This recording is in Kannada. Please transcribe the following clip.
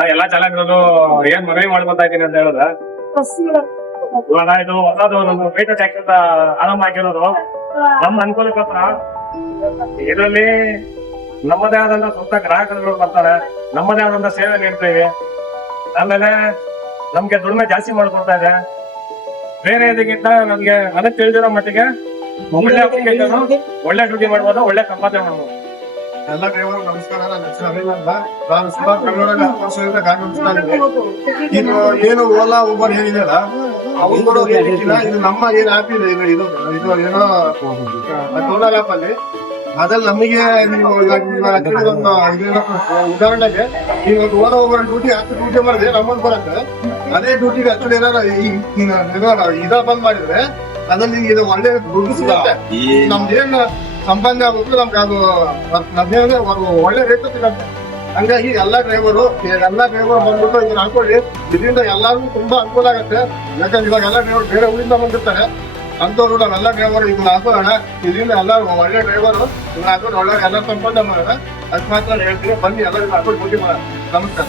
ಎಲ್ಲಾ ಚಾಲಕರು ಏನ್ ಮನವಿ ಮಾಡ್ಕೊತಾ ಇದ್ದೀನಿ ಅಂತ ಹೇಳಿದ್ರೆ, ಇವಾಗ ಇದು ಹೊಸದು ನಮ್ಮ ಮೀಟರ್ ಟ್ಯಾಕ್ಸ್ ಅಂತ ಆರಂಭ ಆಗಿರೋದು ನಮ್ಮ ಅನುಕೂಲಕ್ಕೋಸ್ಕರ. ಇದರಲ್ಲಿ ನಮ್ಮದೇ ಆದಂತ ಸ್ವಂತ ಗ್ರಾಹಕರುಗಳು ಬರ್ತಾರೆ, ನಮ್ಮದೇ ಆದಂತ ಸೇವೆ ನೀಡ್ತೇವೆ. ಆಮೇಲೆ ನಮ್ಗೆ ದುಡಿಮೆ ಜಾಸ್ತಿ ಮಾಡ್ಕೊಡ್ತಾ ಇದೆ. ಬೇರೆ ಇದಕ್ಕಿಂತ ನಮ್ಗೆ ಅದಕ್ಕೆ ತಿಳಿದಿರೋ ಮಟ್ಟಿಗೆ ಒಳ್ಳೆ ಅಪ್ಲಿಕೇಶನ್, ಒಳ್ಳೆ ಡ್ಯೂಟಿ ಮಾಡ್ಬೋದು, ಒಳ್ಳೆ ಸಂಪಾದನೆ ಮಾಡ್ಬೋದು. ಎಲ್ಲ ಡ್ರೈವರ್ ನಮಸ್ಕಾರ. ನನ್ನ ಹೆಸರು ಅನಿಲ್ ಅಂತ. ನಾನು ಸುಮಾರು ಬೆಂಗಳೂರಲ್ಲಿ 10 ವರ್ಷದಿಂದ ಕಾರ್ಯನಿರ್ವಹಿಸ್ತಾ ಇದ್ದೀನಿ. ಇದು ಏನು ಓಲಾ ಊಬರ್ ಏನಿದೆಯಲ್ಲ, ಅವ್ರು ಕೊಡೋ ರೇಟಿಗಿಂತ ಇದು ನಮ್ಮ ಏನ್ ಆ್ಯಪ್ ಇದೆ, ಇದು ಏನೋ ಓಲಾ ಆ್ಯಪ್ ಅಲ್ಲಿ ಅದ್ರಲ್ಲಿ ನಮಗೆ ನೀವು ಉದಾಹರಣೆಗೆ ನೀವು ಓಲಾ ಊಬರ್ ಡ್ಯೂಟಿ 10 ಡ್ಯೂಟಿ ಮಾಡಿದ್ರೆ ನಮ್ಮಲ್ಲಿ ಬರುತ್ತೆ. ಅದೇ ಡ್ಯೂಟಿಗೆ ಹತ್ತು ಏನಾರ ಇದ ಬಂದ್ ಮಾಡಿದ್ರೆ ಅದ್ರಲ್ಲಿ ನಿಮ್ಗೆ ಇದು ಒಳ್ಳೆ ದುಡ್ಡು ಸಿಗುತ್ತೆ. ನಮ್ದೇನು ಸಂಪಾದನೆ ಆಗ್ಬೇಕು, ನಮ್ಗೆ ಅದು ನಮ್ದೇನಿದೆ ಒಳ್ಳೆ ರೇಟ್ ಸಿಗುತ್ತೆ. ಹಂಗಾಗಿ ಎಲ್ಲಾ ಡ್ರೈವರ್ ಬಂದ್ಬಿಟ್ಟು ಇದನ್ನ ಹಾಕೊಳ್ಳಿ. ಇದರಿಂದ ಎಲ್ಲಾರ್ಗು ತುಂಬಾ ಅನುಕೂಲ ಆಗುತ್ತೆ. ಯಾಕಂದ್ರೆ ಇವಾಗ ಎಲ್ಲ ಡ್ರೈವರ್ ಬೇರೆ ಊರಿಂದ ಬಂದಿರ್ತಾರೆ, ಅಂತವ್ರು ನಾವೆಲ್ಲ ಡ್ರೈವರ್ ಇದನ್ನ ಹಾಕೋಣ. ಇದರಿಂದ ಎಲ್ಲ ಒಳ್ಳೆ ಡ್ರೈವರ್ ಇದನ್ನ ಹಾಕೊಂಡು ಒಳ್ಳೆ ಎಲ್ಲ ಸಂಪಾದನೆ ಮಾಡೋಣ. ಅದ್ ಮಾತ್ರ ಹೇಳ್ತೀನಿ. ಬನ್ನಿ ಎಲ್ಲ ಹಾಕೊಂಡು ಡ್ಯೂಟಿ ಮಾಡೋಣ. ನಮಸ್ಕಾರ.